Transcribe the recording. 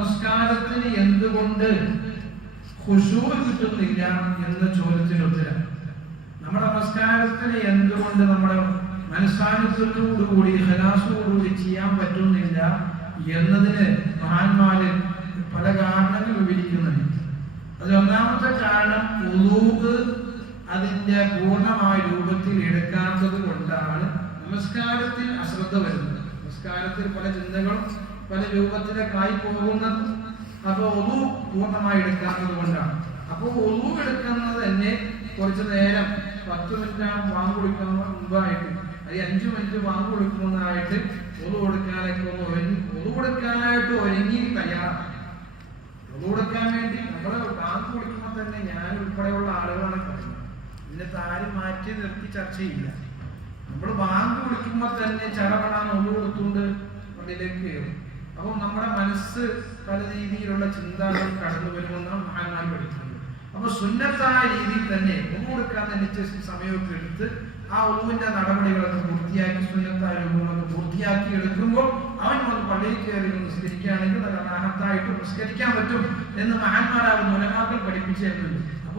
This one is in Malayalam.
നമസ്കാരത്തിന് എന്തുകൊണ്ട് ഖുശൂ കിട്ടുന്നില്ല എന്ന ചോദ്യത്തിന് ഉത്തരം, നമ്മുടെ നമസ്കാരത്തിന് എന്തുകൊണ്ട് നമ്മുടെ മനസ്സാന്നിധ്യത്തോടുകൂടി ഖലാസോടുകൂടി ചെയ്യാൻ പറ്റുന്നില്ല എന്നതിന് മഹാന്മാര് പല കാരണങ്ങൾ വിവരിക്കുന്നുണ്ട്. അതിൽ ഒന്നാമത്തെ കാരണം വുളൂഅ് അതിന്റെ പൂർണ്ണമായ രൂപത്തിൽ എടുക്കാത്തത് കൊണ്ടാണ് നമസ്കാരത്തിൽ അശ്രദ്ധ വരുന്നത്. നമസ്കാരത്തിൽ പല ചിന്തകളും പല രൂപത്തിലേക്കായി പോകുന്നത്. അപ്പൊ വുളൂ പൂർണ്ണമായി എടുക്കാത്തത് കൊണ്ടാണ്. അപ്പൊ വുളൂ എടുക്കുന്നത് തന്നെ കുറച്ചു നേരം 10 മിനിറ്റ് വാങ്ങ് കൊടുക്കുന്ന മുമ്പായിട്ട്, അത് 5 മിനിറ്റ് വാങ്ങ് കൊടുക്കുന്നതായിട്ട് വുളൂ കൊടുക്കാനായിട്ട് ഒരുങ്ങി തയ്യാറാണ്. വുളൂ കൊടുക്കാൻ വേണ്ടി നമ്മള് വാങ്ങ് കൊടുക്കുമ്പോൾ തന്നെ ഞാൻ ഉൾപ്പെടെയുള്ള ആളുകളാണ് പറയുന്നത്. ഇതിനകത്ത് ആരും മാറ്റി നിർത്തി ചർച്ചയില്ല. നമ്മൾ വാങ്ങ് കൊടുക്കുമ്പോൾ തന്നെ ചടപടാന്ന് വുളൂ കൊടുത്തുകൊണ്ട് അതിലേക്ക് കയറും. അപ്പം നമ്മുടെ മനസ്സ് പല രീതിയിലുള്ള ചിന്തകൾ കടന്നു വരുമെന്നാണ് മഹാന്മാർ പഠിക്കുന്നത്. അപ്പൊ സുന്നത്തായ രീതിയിൽ തന്നെ വുളൂ കൊടുക്കാൻ തന്നെ സമയമൊക്കെ എടുത്ത് ആ വുളുവിന്റെ നടപടികളൊക്കെ പൂർത്തിയാക്കി സുന്നത്തായ രൂപങ്ങളൊക്കെ പൂർത്തിയാക്കി എടുക്കുമ്പോൾ അവൻ വന്ന് പള്ളിയിൽ കയറി നിസ്കരിക്കുകയാണെങ്കിൽ നല്ല റാഹത്തായിട്ട് നിസ്കരിക്കാൻ പറ്റും എന്ന് മഹാന്മാരാകുന്ന ഉലമാക്കൾ പഠിപ്പിച്ചു തരുന്നുണ്ട്.